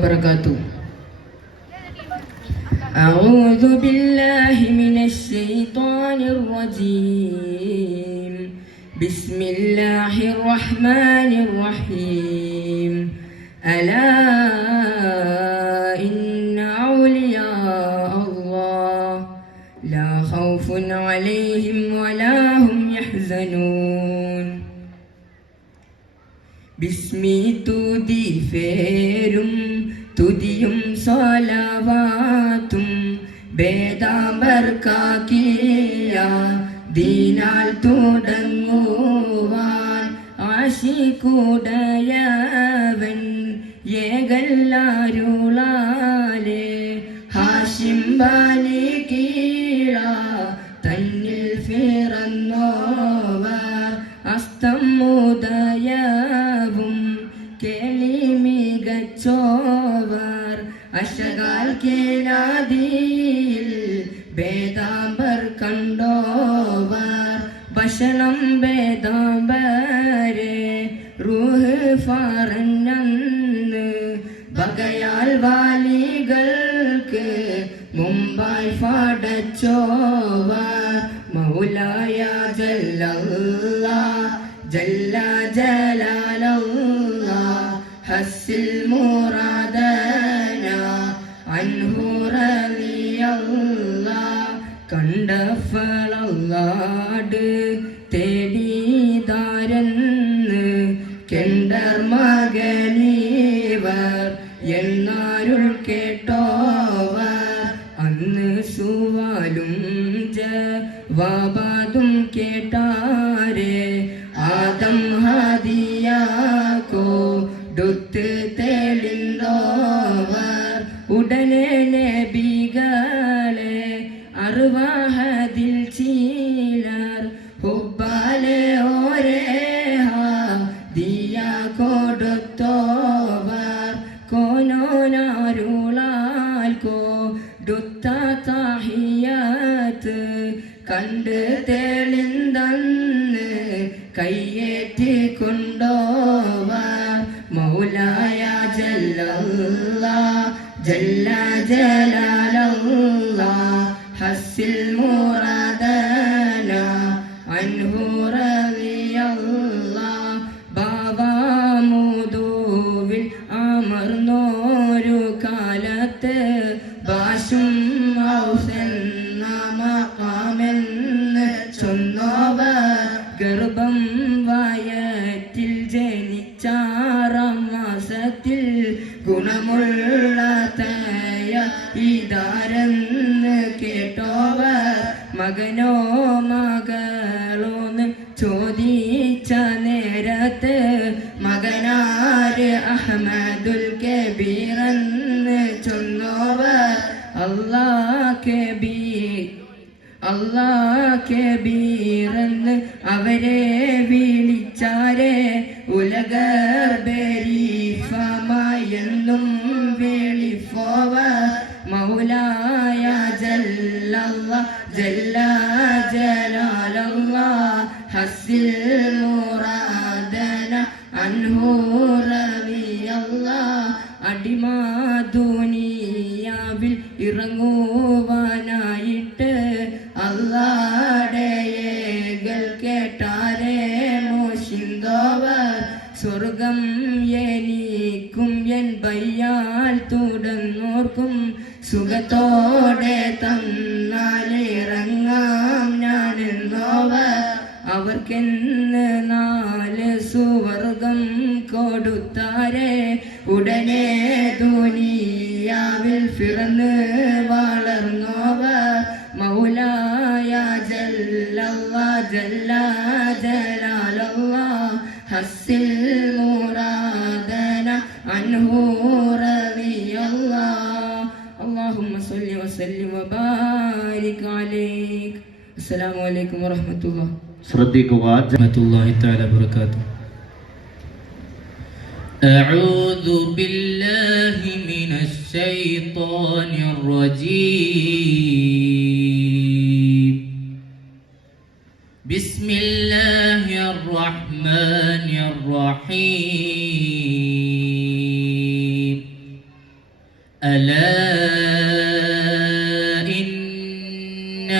وبركاته. أعوذ بالله من الشيطان الرجيم. بسم الله الرحمن الرحيم. ألا إن أولياء الله لا خوف عليهم ولا هم يحزنون. ബിസ്മി തുതി ഫേരും തുതിയും സ്വലവാത്തും ഭേദാമ്പർക്കാക്കിയ ദീനാൽ തുടങ്ങുവാൻ ആശിക്കുടയവൻ ഏകല്ലാരുളാലെ ഹാഷിം ബാലി കീഴ തന്നിൽ ഫിറന്നോവർ അസ്തം ഉദയവും കേളി മികച്ചോവർ അശകാൽ കേളാദിയിൽ ഭേദാംബർ കണ്ടോവർ ഭക്ഷണം ഭേദാംബരെ റൂഹ് ഫറന്നന്ന് ബകയാൽ വാലികൾക്ക് മുമ്പായി ഫടച്ചോവർ മൗലായ ജല്ലല്ലാഹ് ജല്ല ജലാലല്ലാഹ് ഹസ്സിൽ മുറാദന അൻഹു റളിയല്ലാഹ് കണ്ടഫളല്ലാട് തേടിദാരന്ന് കെണ്ടർ മകനീവർ എന്നാരുൾ കേട്ടോവർ അന്ന് സുവാലും ജവാബതും കേട്ടാരെ ആദം ഹദിയാക്കോ ഡുത്ത് തെളിന്തോവർ ഉടനെ നബികളെ അർവാഹദിൽ ചിലർ ഹുബ്ബാലെ ഓരേ ദിയ കൊടുത്തോവർ കോനോനാരുളാൽക്കോ ഡുത്ത താഹിയത്ത് കണ്ട് തെളിന്തന്ന് കയ്യേറ്റി കൊണ്ടോവർ മൗലായ ജല്ലല്ലാഹ് ജല്ല ജലാലല്ലാഹ് ഹസ്സിൽ മുറാദന അൻഹു റളിയല്ലാഹ് ബാവാമുദുവിൽ അമർന്നോരു കാലത്ത് ബാഷും ഔസെന്ന മഖാമെന്ന് ചൊന്നോവർ ഗർഭം വയറ്റിൽ ജനിച്ചാറാം മാസത്തിൽ ഗുണമുള്ള തയ ഇതാരെന്ന് കേട്ടോവർ മകനോ മകളോന്ന് ചോദിച്ച നേരത്ത് മകനാര് അഹ്മദുൽ കബീറെന്ന് ചൊന്നോവർ അല്ലാഹ് കബീറെന്ന് അവരെ വിളിച്ചാരെ ഉലഗർ ബരീഫമായെന്നും വിളിപ്പോവർ മൗലായ ജല്ലല്ലാഹ് ജല്ല ജലാലല്ലാഹ് ഹസ്സിൽ മുറാദന അൻഹു റളിയല്ലാഹ് അടിമ ദുനിയാവിൽ ഇറങ്ങുവാനായിട്ട് അല്ലാഹുടേകൾ കേട്ടാരെ മോശിന്തോവർ സ്വർഗം എനിക്കും എൻ ബയ്യാൽ തുടർന്നോർക്കും സുഖത്തോടെ തന്നാലിറങ്ങാം ഞാനെന്നോവർ അവർക്കെന്ന് 4 സുവർഗം കൊടുത്താരെ ഉടനെ ദുനിയാവിൽ ഫിറന്ന് വളർന്നോവർ മൗലായ ജല്ലല്ലാഹ് ജല്ല ജലാലല്ലാഹ് ഹസ്സിൽ മുറാദന അൻഹു റളിയല്ലാഹ് അല്ലാഹുമ്മ സ്വല്ലി വസല്ലിം വബാരിക് അലൈക. അസ്സലാമു അലൈക്കും വറഹ്മത്തുള്ളാഹി. ശ്രദ്ധിക്കുക. റഹ്മത്തുള്ളാഹി തആല ബറകാതുഹു. أعوذ بالله من الشيطان الرجيم. بسم الله الرحمن الرحيم. ألا إن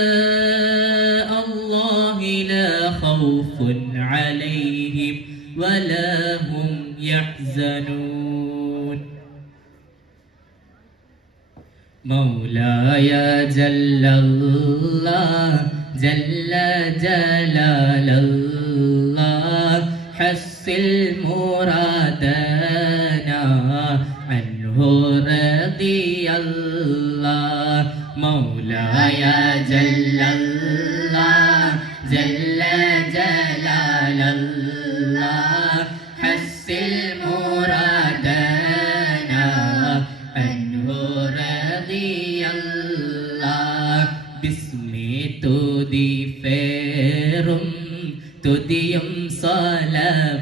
أولياء الله لا خوف عليهم ولا هم يحزنون مولاي جل الله جل جلال الله حصل مرادنا عنه رضي الله مولاي جل الله جل جلال الله حصل مرادنا عنه رضي الله باسمي تودي فيرم തുതിയും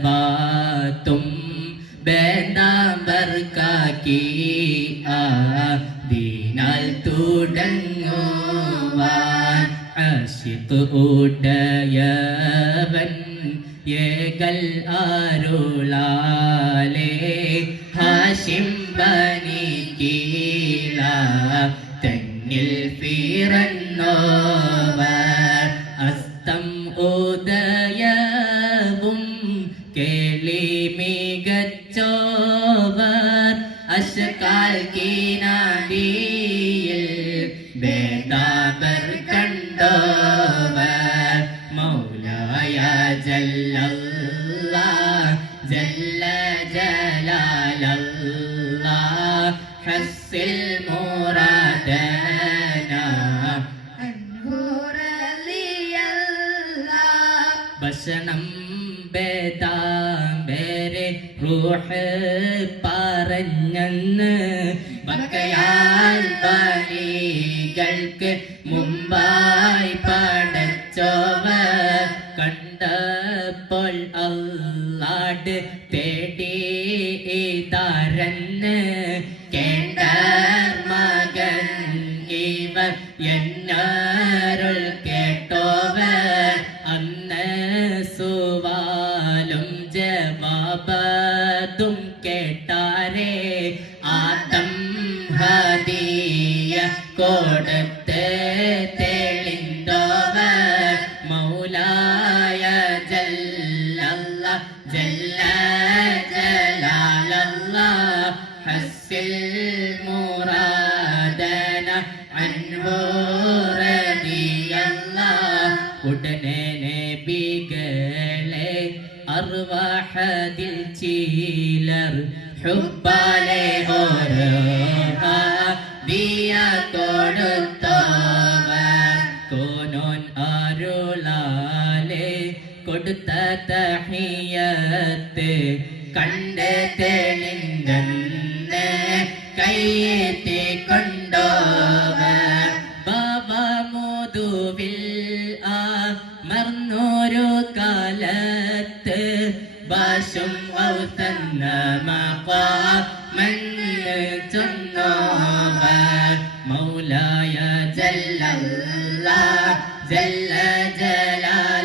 സ്വലവാത്തും ബേദാബർക്കാക്കി ദീനാൽ തുടങ്ങുവാൻ ആശിഖ് ഉടയവൻ ഏകൽ അരുളാലേ ഹാഷിം ബനി കീല തന്നിൽ പിറന്നോവർ അസ്തം ഉദയവും കേളി മികച്ചോവർ അശ്കാൽ കീനാദിയിൽ ബേദാബർ കണ്ടോവർ മൗലായ ജല്ലല്ലാഹ് ജല്ല ജലാലല്ലാഹ് ഹസ്സിൽ മുറാദനാ ഭക്ഷണം ബേദാബേരെ റൂഹ് പറഞ്ഞെന്ന് ബക്കയാൽ ബലികൾക്ക് മുമ്പായി പടച്ചോവർ കണ്ടപ്പോൾ അല്ലാഹ് തേടി ഇതാരെന്ന് കേണ്ടർ മകൻ ഇവർ എന്നരുൾ കേട്ടോവർ അന്ന് സുവാലും ജവാബതും കേട്ടാരേ ആദം ഹദിയ കൊടുത്ത് തെളിന്തോവർ മൗലായ ജല്ലല്ലാഹ് ജല്ല ജലാലല്ലാഹ് ഹസ്സിൽ മുറാദന അൻഹു റളിയല്ലാഹ് ഉടനെ നബികളെ അർവാഹദിൽ ചിലർ ഹുബ്ബാലെ ഓരോ ദിയ കൊടുത്തോവർ കോനോൻ അരുളാലെ കൊടുത്ത തഹിയത്ത് കണ്ട് തെളിന്തെന്ന് കയ്യേറ്റി കൊണ്ടോവർ ബാബ മോദുവിൽ മർന്നോരോ കാലത്ത് ബാഷും ഔതന്ന മഖാമന്ന് ചൊന്നോവർ മൗലായ ജല്ലല്ലാഹ് ജല്ല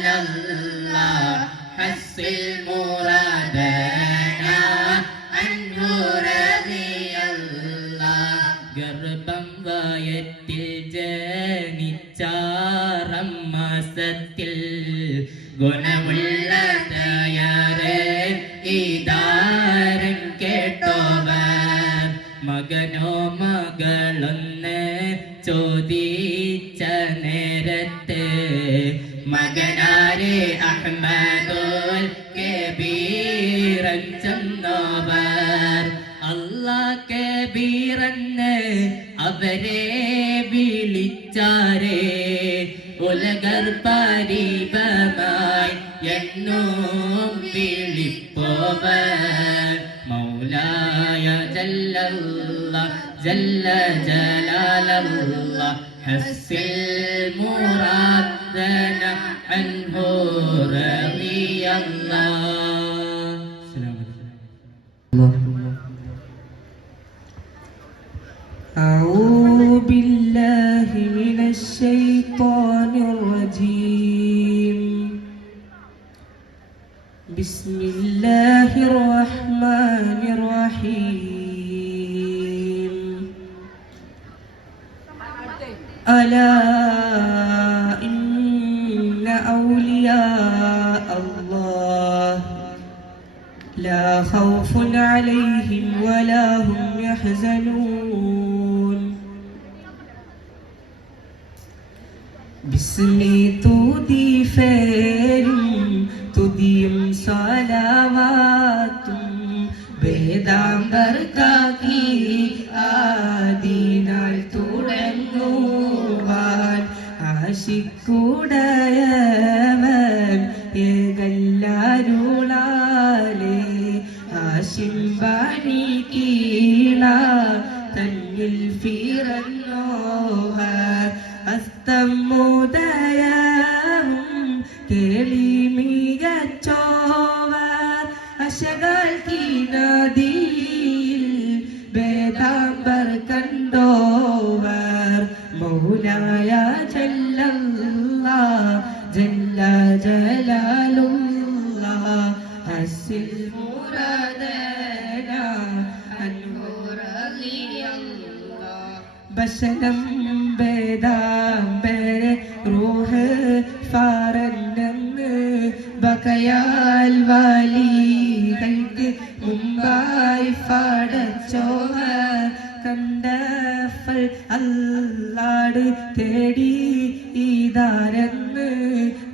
ജലാലല്ലാഹ് ഹസ്സിൽ മുറാദന അൻഹു റളിയല്ലാഹ് ഗർഭം വയറ്റിൽ ജനിച്ചാറം മാസത്തിൽ ഗുണമുള്ള തയ്യാറ് ഇതാരം കേട്ടോവർ മകനോ മകളൊന്ന് ചോദിച്ച നേരത്ത് മകനാരെ അഹ്മദുൽ കബീറൻ ചെന്നോവർ അല്ലാഹ് കബീറന്ന് അവരെ വിളിച്ചാരേ ഉലകർ പരിപമായി എന്നും വിളിപ്പോവർ മൗലായ ജല്ലല്ലാഹ് ജല്ല ജലാലല്ലാഹ് ഹസ്സിൽ മുറാദന അൻഹു റളിയല്ലാഹ്. أعوذ بالله من الشيطان الرجيم بسم الله الرحمن الرحيم ألا إن أولياء الله لا خوف عليهم ولا هم يحزنون ബിസ്മി തുതി ഫേരും തുതിയും സലാവാത്തും വേദാംബർക്കാക്കി ആദിനാൽ തുടങ്ങുവാൻ ആശിക്കുടയവൻ ഏകല്ലാരുളാലേ ആശിംബാനി കീള തന്നിൽ പിറന്നോവർ അസ്തമുദയവും കേളി മികച്ചോവർ അശകൾ നദിയിൽ വേദാംബർ കണ്ടോവർ മൗലായ ജല്ലല്ലാഹ് ജല്ല ജലാലുല്ലാഹ് ഹസ്സിൽ മുറാദന അൻഹു റളിയല്ലാഹ് ബശരം വേദാംബരെ റൂഹ് ഫാറന്നങ്ങ് ബകയാൽ വാലികൾക്ക് മുമ്പായി പാടച്ചോവർ കണ്ടഫൽ അല്ലാട് തേടി ഇതാരെന്ന്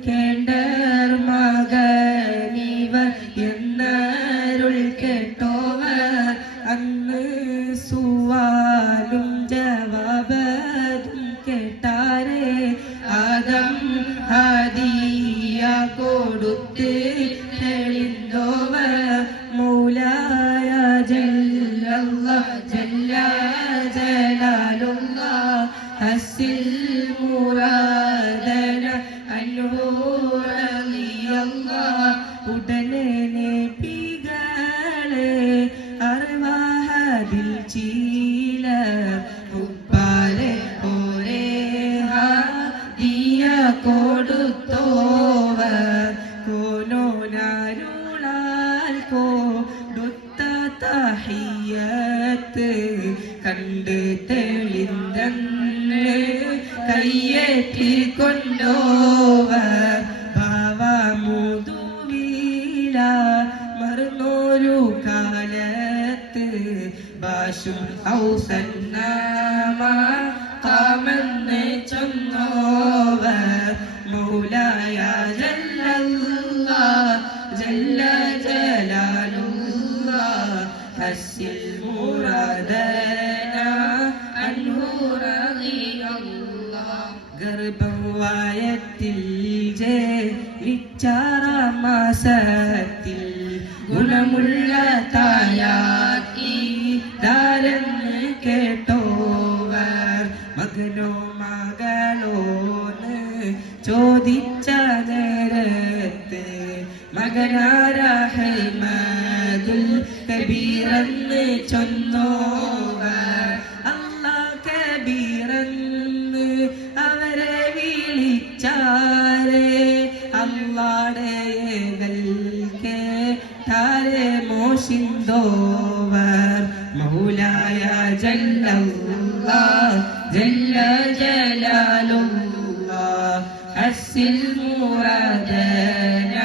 കേണ്ടർ മകനിവർ എന്നരുൾ കേട്ടോവർ അന്ന് സുവാലും ജവാബതും കേട്ടാരേ ആദം ഹദിയ കൊടുത്ത് തെളിന്തോവർ മൗലായ ജല്ലല്ലാഹ് ജല്ല ജലാലുല്ലാഹ് ഹസ്സിൽ മുറാദന അൻഹു റളിയല്ലാഹ് ഉടനെ നബികളെ അർവാഹദിൽ ചീല ഉപ്പാലെ ഓരേ ഹദിയ കൊടുത്തോവർ കോനോനാരുളാൽ കൊടുത്ത തഹിയ്യത്ത് കണ്ട് തെളിന്തന്ന് കയ്യേറ്റി കൊണ്ടോവർ ഭാവമുതുവില മറന്നൊരു കാലത്ത് ബാഷും ഔസന്നാമ കാമെന്ന് ചൊന്നോവർ മൗലായ ജല്ലല്ലാഹ് ജല്ല ജലാലുല്ലാഹ് ഹസ്സിൽ മുറാദന അൻഹു റളിയല്ലാഹ് ഗർഭവായത്തിൽ ജനിച്ചാറാം മാസത്തിൽ ഗുണമുള്ള തായാക്കി ദാരെന്ന് കേട്ടോവർ മകനോ മകളോന്ന് ചോദിച്ച നേരത്ത് മകനാരഹമദുൽ കബീറെന്ന് ചൊന്നോവർ അല്ലാഹ് കബീറെന്ന് അവരെ വിളിച്ചാരേ അല്ലാഹുടെ കേട്ടാരെ മോഷിന്തോവർ മൗലായ ജല്ലല്ലാഹ് ജല്ല ജലാലുല്ലാഹ് ഹസ്സിൽ മുറാദന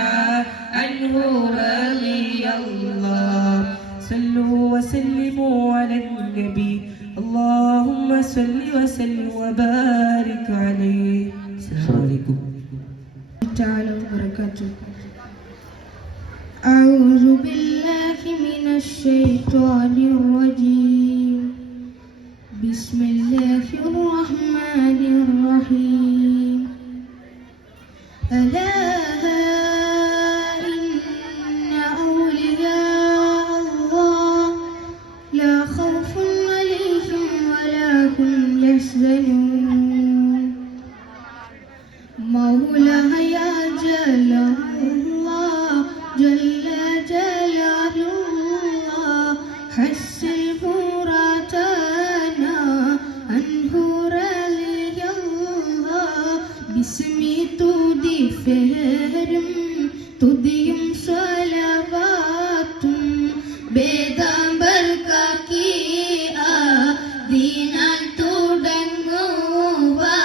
അൻഹു റളിയല്ലാഹ് സല്ലു വസല്ലിമു അലന്നബി اللهم صل وسلم وبارك عليه السلام عليكم تعالى وبركاته أعوذ بالله من الشيطان الرجيم بسم الله الرحمن الرحيم ألا إن أولياء الله لا خوف عليهم ولا هم يحزنون مولاي جل الله جل جلاله حسب راتنا عنه رضي الله باسمي تودي فهرم തുതിയും സ്വലവാത്തും വേദാംബർക്കാക്കി ദീനാൽ തുടങ്ങുവാൻ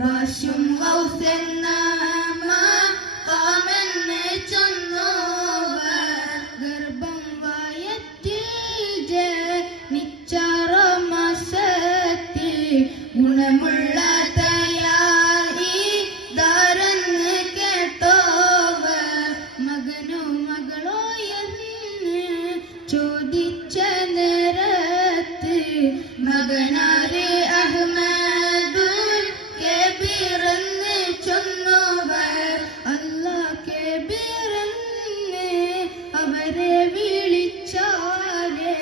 ഭാഷ്യം ഗൗസെന്ന മഖാമെന്ന് ചൊന്നോവർ ഗർഭം വയറ്റിൽ ജനിച്ചാറാം മാസത്തിൽ ഗുണമുള്ള തയായി ദാരെന്ന് കേട്ടോവർ മകനോ മകളോ എന്ന് ചോദിച്ച നേരത്ത് മകനാരെ അഹ്മദുൽ കബീറെന്ന് ചൊന്നോവർ അല്ലാഹ് കബീറെന്ന് അവരെ വിളിച്ചാലേ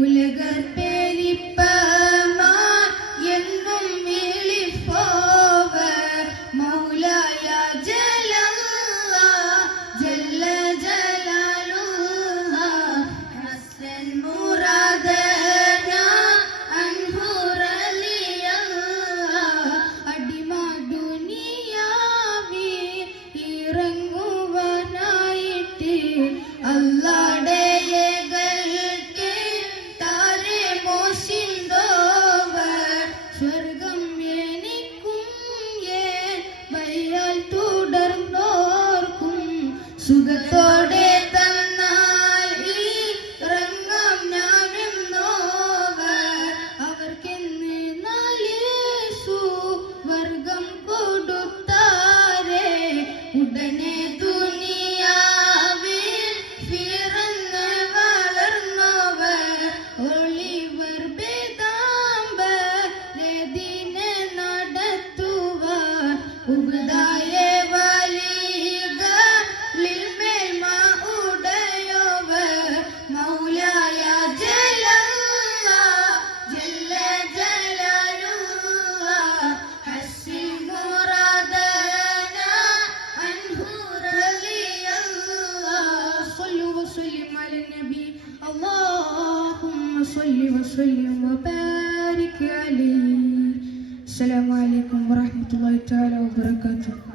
ഉലകർ പെരിപ്പമാർ എന്നും വിളിപ്പോവർ മൗലായ ജലല്ലാഹ് ജല്ല ജലാലുഹ ഹസ്സൻ മുറാദന അൻഹു റളിയല്ലാഹ് അടിമ ദുനിയാവിൽ ഇറങ്ങുവാനായിട്ട് അല്ലാഹുടെ കേട്ടാരെ മോശിന്തോവർ സ്വർഗം എനിക്കും വയ്യാൽ തുടർന്നോർക്കും സുഖത്തോടെ തന്നാൽ ഈ രംഗം ഞാനെന്നോവർ അവർക്കെന്ന് നാലേസു വർഗം കൊടുത്താരേ ഉടനെ ദുനിയാവിൽ പിറന്ന് വളർന്നവർ ഒളിവർ ബേദാംബരദിനെ നടത്തുവാർ ഉബദായ വലികളിൽ മേൽമ ഉടയോവർ മൗലായ ജലല്ലാഹ് ജല്ല ജലാലുഹ ഹസ്സിൽ മുറാദന അൻഹു റളിയല്ലാഹ് സ്വല്ലു വസല്ലിം അല നബി اللهم صل وسلم وبارك عليه السلام عليكم ورحمة الله تعالى وبركاته